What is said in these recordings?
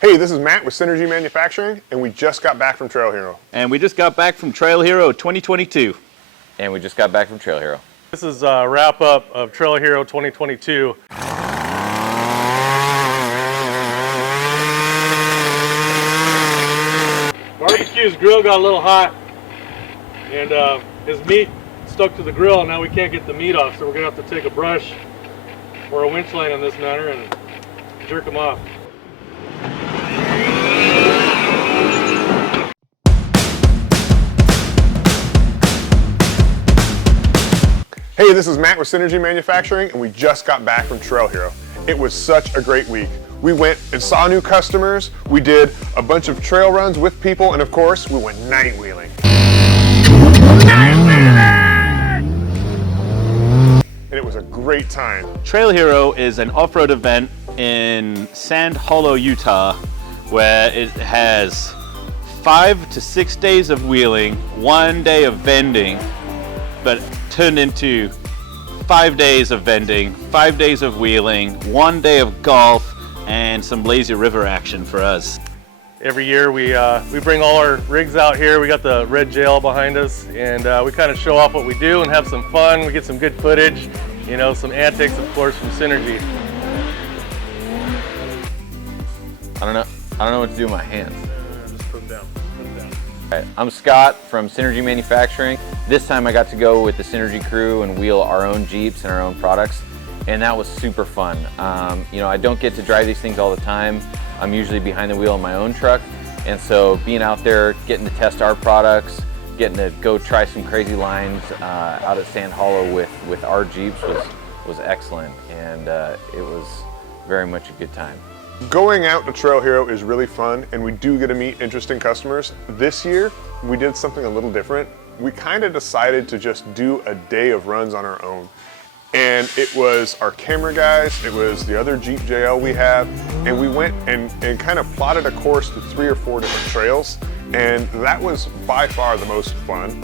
Hey, this is Matt with Synergy Manufacturing, and we just got back from Trail Hero. And we just got back from Trail Hero 2022. And we just got back from Trail Hero. This is a wrap-up of Trail Hero 2022. Barbecue's grill got a little hot, and his meat stuck to the grill, and now we can't get the meat off, so we're going to have to take a brush or a winch line on this matter and jerk them off. Hey, this is Matt with Synergy Manufacturing, and we just got back from Trail Hero. It was such a great week. We went and saw new customers, we did a bunch of trail runs with people, and of course, we went night wheeling. And it was a great time. Trail Hero is an off-road event in Sand Hollow, Utah, where it has 5 to 6 days of wheeling, 1 day of vending, but turned into 5 days of vending, 5 days of wheeling, 1 day of golf, and some lazy river action for us. Every year we bring all our rigs out here. We got the red JL behind us, and we kind of show off what we do and have some fun. We get some good footage, you know, some antics, of course, from Synergy. I don't know what to do with my hands. Just put them down. All right, I'm Scott from Synergy Manufacturing. This time I got to go with the Synergy crew and wheel our own Jeeps and our own products, and that was super fun. You know, I don't get to drive these things all the time. I'm usually behind the wheel in my own truck, and so being out there, getting to test our products, getting to go try some crazy lines out at Sand Hollow with our Jeeps was excellent, and it was very much a good time. Going out to Trail Hero is really fun, and we do get to meet interesting customers. This year, we did something a little different. We kind of decided to just do a day of runs on our own. And it was our camera guys, it was the other Jeep JL we have, and we went and kind of plotted a course to 3 or 4 different trails, and that was by far the most fun.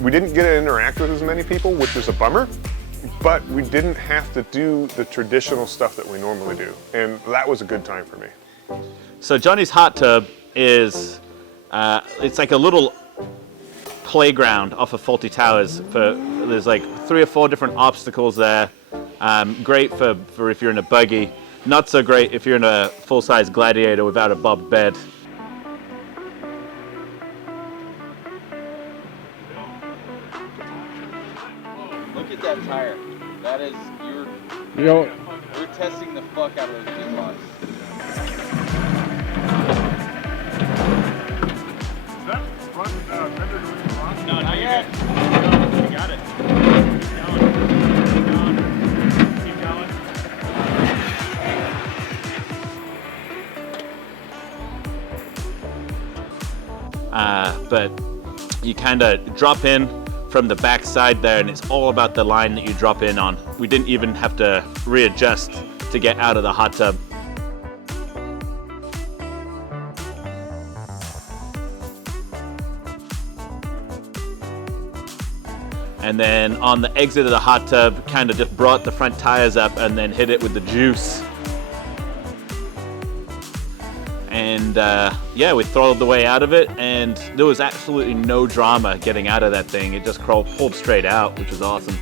We didn't get to interact with as many people, which is a bummer, but we didn't have to do the traditional stuff that we normally do, and that was a good time for me. So Johnny's hot tub is, it's like a little playground off of Faulty Towers. There's like 3 or 4 different obstacles there. Great for if you're in a buggy. Not so great if you're in a full-size Gladiator without a bobbed bed. Look at that tire. That is, you're testing the fuck out of those big blocks. Is that front fender going to rock? No, not yet. You got it. Keep going. Keep going. But you kind of drop in from the back side there, and it's all about the line that you drop in on. We didn't even have to readjust to get out of the hot tub. And then on the exit of the hot tub, kind of just brought the front tires up and then hit it with the juice. And yeah, we throttled the way out of it, and there was absolutely no drama getting out of that thing. It just pulled straight out, which was awesome.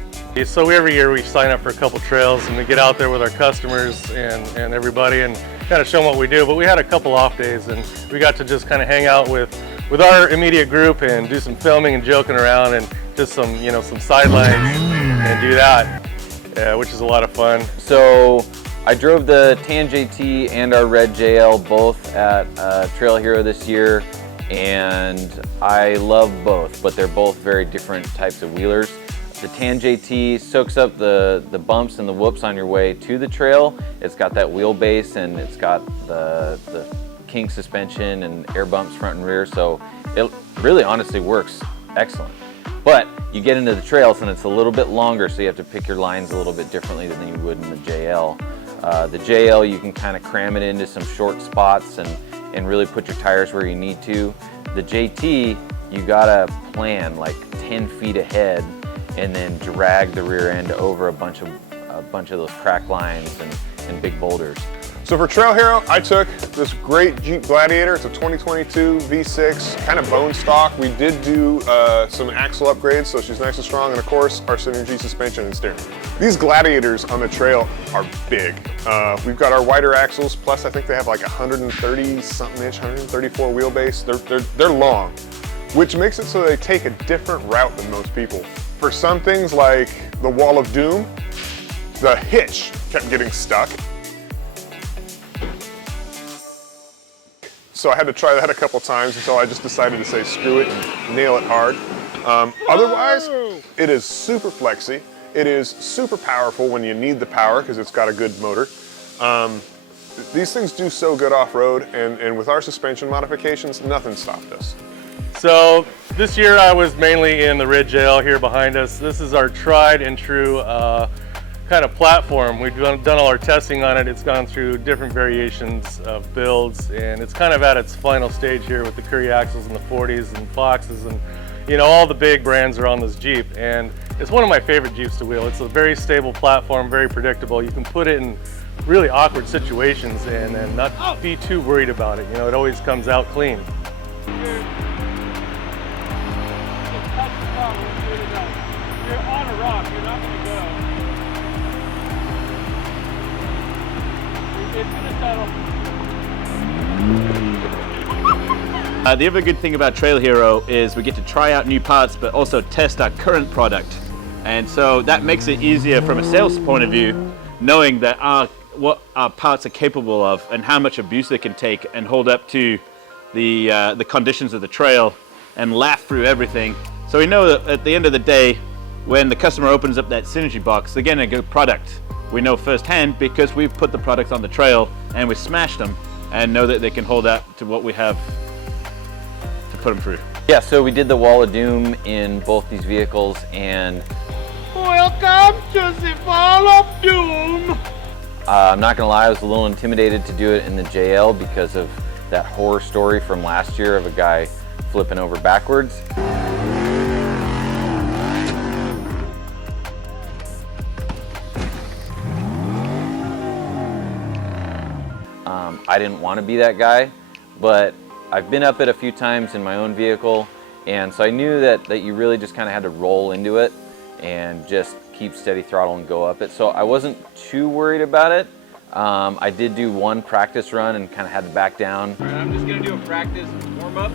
So every year we sign up for a couple trails, and we get out there with our customers and everybody and kind of show them what we do. But we had a couple off days, and we got to just kind of hang out with our immediate group and do some filming and joking around and just some, you know, some sidelines and do that, which is a lot of fun. So I drove the Tan JT and our red JL both at Trail Hero this year, and I love both, but they're both very different types of wheelers. The Tan JT soaks up the bumps and the whoops on your way to the trail. It's got that wheelbase, and it's got the king suspension and air bumps front and rear, so it really honestly works excellent. But You get into the trails and it's a little bit longer, so you have to pick your lines a little bit differently than you would in the JL. The JL, you can kind of cram it into some short spots and really put your tires where you need to. The JT, you gotta plan like 10 feet ahead and then drag the rear end over a bunch of those crack lines and big boulders. So for Trail Hero, I took this great Jeep Gladiator. It's a 2022 V6, kind of bone stock. We did do some axle upgrades, so she's nice and strong, and of course, our Synergy suspension and steering. These Gladiators on the trail are big. We've got our wider axles, plus I think they have like 130-something inch, 134 wheelbase. They're long, which makes it so they take a different route than most people. For some things like the Wall of Doom, the hitch kept getting stuck. So I had to try that a couple times until I just decided to say screw it and nail it hard. Otherwise, it is super flexy. It is super powerful when you need the power because it's got a good motor. These things do so good off-road, and with our suspension modifications, nothing stopped us. So this year I was mainly in the Ridge JL here behind us. This is our tried and true kind of platform. We've done all our testing on it. It's gone through different variations of builds, and it's kind of at its final stage here with the Curry axles and the 40s and Foxes, and you know, all the big brands are on this Jeep, and it's one of my favorite Jeeps to wheel. It's a very stable platform, very predictable. You can put it in really awkward situations and not be too worried about it. You know, it always comes out clean. You're on a rock, you're not going to go. It's going to settle. The other good thing about Trail Hero is we get to try out new parts, but also test our current product. And so that makes it easier from a sales point of view, knowing that what our parts are capable of and how much abuse they can take and hold up to the conditions of the trail and laugh through everything. So we know that at the end of the day, when the customer opens up that Synergy box, they're getting a good product. We know firsthand because we've put the products on the trail and we smashed them and know that they can hold up to what we have to put them through. Yeah, so we did the Wall of Doom in both these vehicles, and Welcome to the Wall of Doom! I'm not gonna lie, I was a little intimidated to do it in the JL because of that horror story from last year of a guy flipping over backwards. I didn't want to be that guy, but I've been up it a few times in my own vehicle, and so I knew that you really just kind of had to roll into it and just keep steady throttle and go up it. So I wasn't too worried about it. I did do one practice run and kind of had to back down. All right, I'm just going to do a practice warm-up.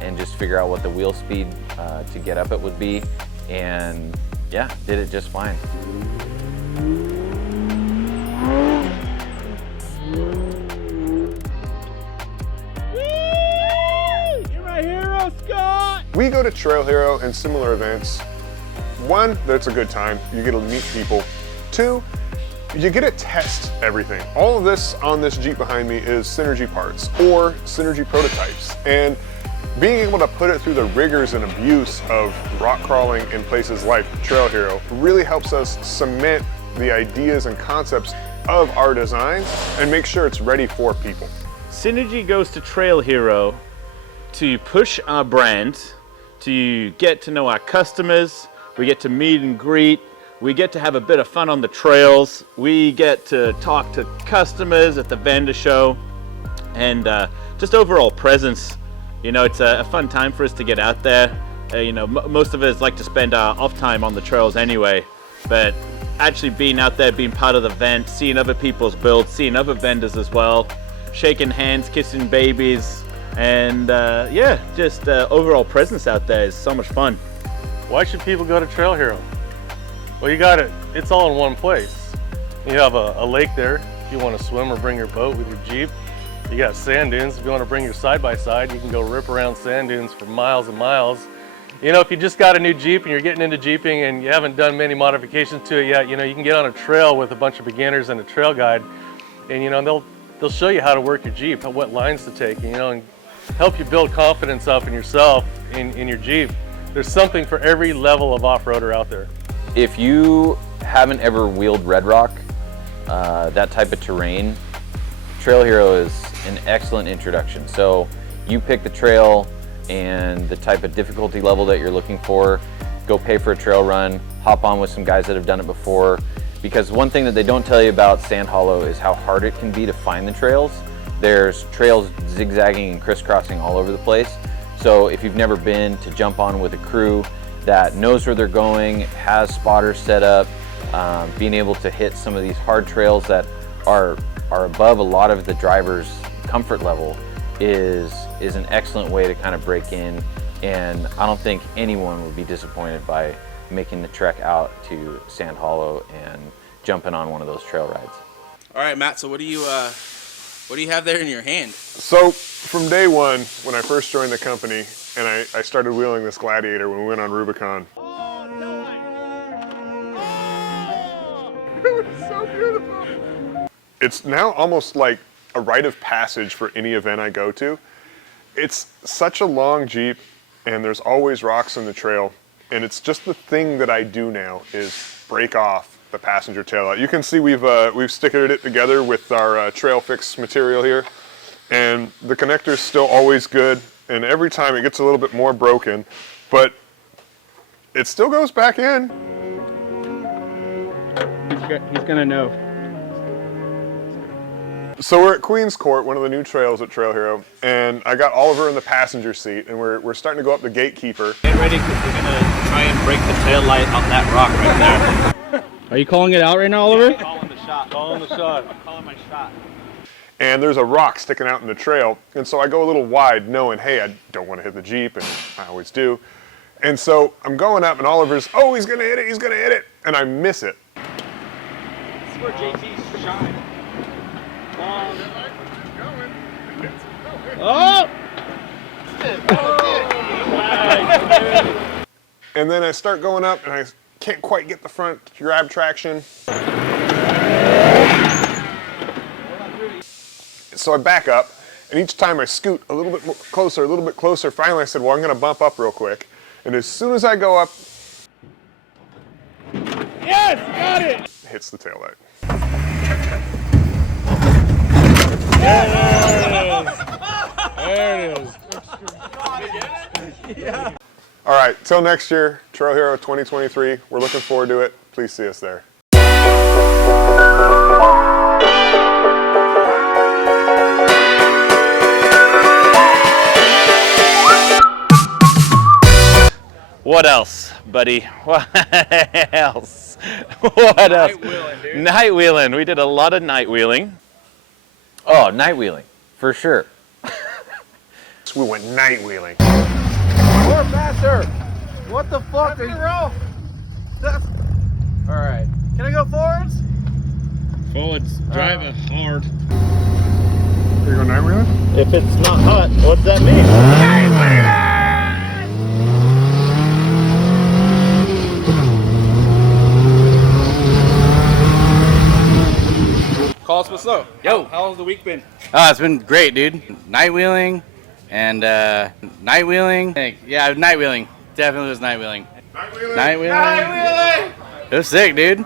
And just figure out what the wheel speed to get up it would be, and yeah, did it just fine. You're my hero, Scott! We go to Trail Hero and similar events. One, that's a good time. You get to meet people. Two, you get to test everything. All of this on this Jeep behind me is Synergy parts or Synergy prototypes. And being able to put it through the rigors and abuse of rock crawling in places like Trail Hero really helps us cement the ideas and concepts of our designs and make sure it's ready for people. Synergy goes to Trail Hero to push our brand, to get to know our customers, we get to meet and greet, we get to have a bit of fun on the trails, we get to talk to customers at the vendor show, and just overall presence. You know, it's a fun time for us to get out there. You know, most of us like to spend our off time on the trails anyway, but actually being out there, being part of the event, seeing other people's builds, seeing other vendors as well, shaking hands, kissing babies, and yeah, just overall presence out there is so much fun. Why should people go to Trail Hero? Well, you got it. It's all in one place. You have a lake there if you want to swim or bring your boat with your Jeep. You got sand dunes. If you want to bring your side-by-side, you can go rip around sand dunes for miles and miles. You know, if you just got a new Jeep and you're getting into Jeeping and you haven't done many modifications to it yet, you know, you can get on a trail with a bunch of beginners and a trail guide, and you know, they'll show you how to work your Jeep, what lines to take, you know, and help you build confidence up in yourself, in your Jeep. There's something for every level of off-roader out there. If you haven't ever wheeled Red Rock, that type of terrain, Trail Hero is an excellent introduction. So you pick the trail and the type of difficulty level that you're looking for, go pay for a trail run, hop on with some guys that have done it before. Because one thing that they don't tell you about Sand Hollow is how hard it can be to find the trails. There's trails zigzagging and crisscrossing all over the place. So if you've never been, to jump on with a crew that knows where they're going, has spotters set up, being able to hit some of these hard trails that are above a lot of the driver's comfort level is an excellent way to kind of break in. And I don't think anyone would be disappointed by making the trek out to Sand Hollow and jumping on one of those trail rides. All right, Matt, so what do you have there in your hand? So from day one, when I first joined the company, and I started wheeling this Gladiator when we went on Rubicon. Oh, nice. Oh, it was so beautiful. It's now almost like a rite of passage for any event I go to. It's such a long Jeep, and there's always rocks in the trail. And it's just the thing that I do now is break off the passenger taillight. You can see we've stickered it together with our Trail Fix material here. And the connector's still always good. And every time it gets a little bit more broken, but it still goes back in. He's gonna know. So we're at Queens Court, one of the new trails at Trail Hero, and I got Oliver in the passenger seat, and we're starting to go up the Gatekeeper. Get ready, because we're gonna try and break the tail light on that rock right there. Are you calling it out right now, Oliver? Yeah, calling the shot. Calling the shot. I'm calling my shot. And there's a rock sticking out in the trail, and so I go a little wide, knowing, hey, I don't want to hit the Jeep, and I always do. And so I'm going up, and Oliver's, oh, he's gonna hit it, and I miss it. This is where JT's shine. Oh! And then I start going up, and I can't quite get the front grab traction. So I back up, and each time I scoot a little bit closer. Finally I said, well, I'm gonna bump up real quick. And as soon as I go up, Yes! Got it! it hits the taillight. There it is. All right, till next year, Trail Hero 2023. We're looking forward to it. Please see us there. What else, buddy? What else? What else? Night wheeling, dude. Night wheeling. We did a lot of night wheeling. Oh, night wheeling, for sure. We went night wheeling. More faster! What the fuck? All right. Can I go forwards? Forwards. Drive it hard. You go night wheeling? If it's not hot, what's that mean? Call us what's up. Yo. How's the week been? Oh, it's been great, dude. Night wheeling and night wheeling. Yeah, night wheeling. Definitely was night wheeling. Night wheeling? Night wheeling. It was sick, dude.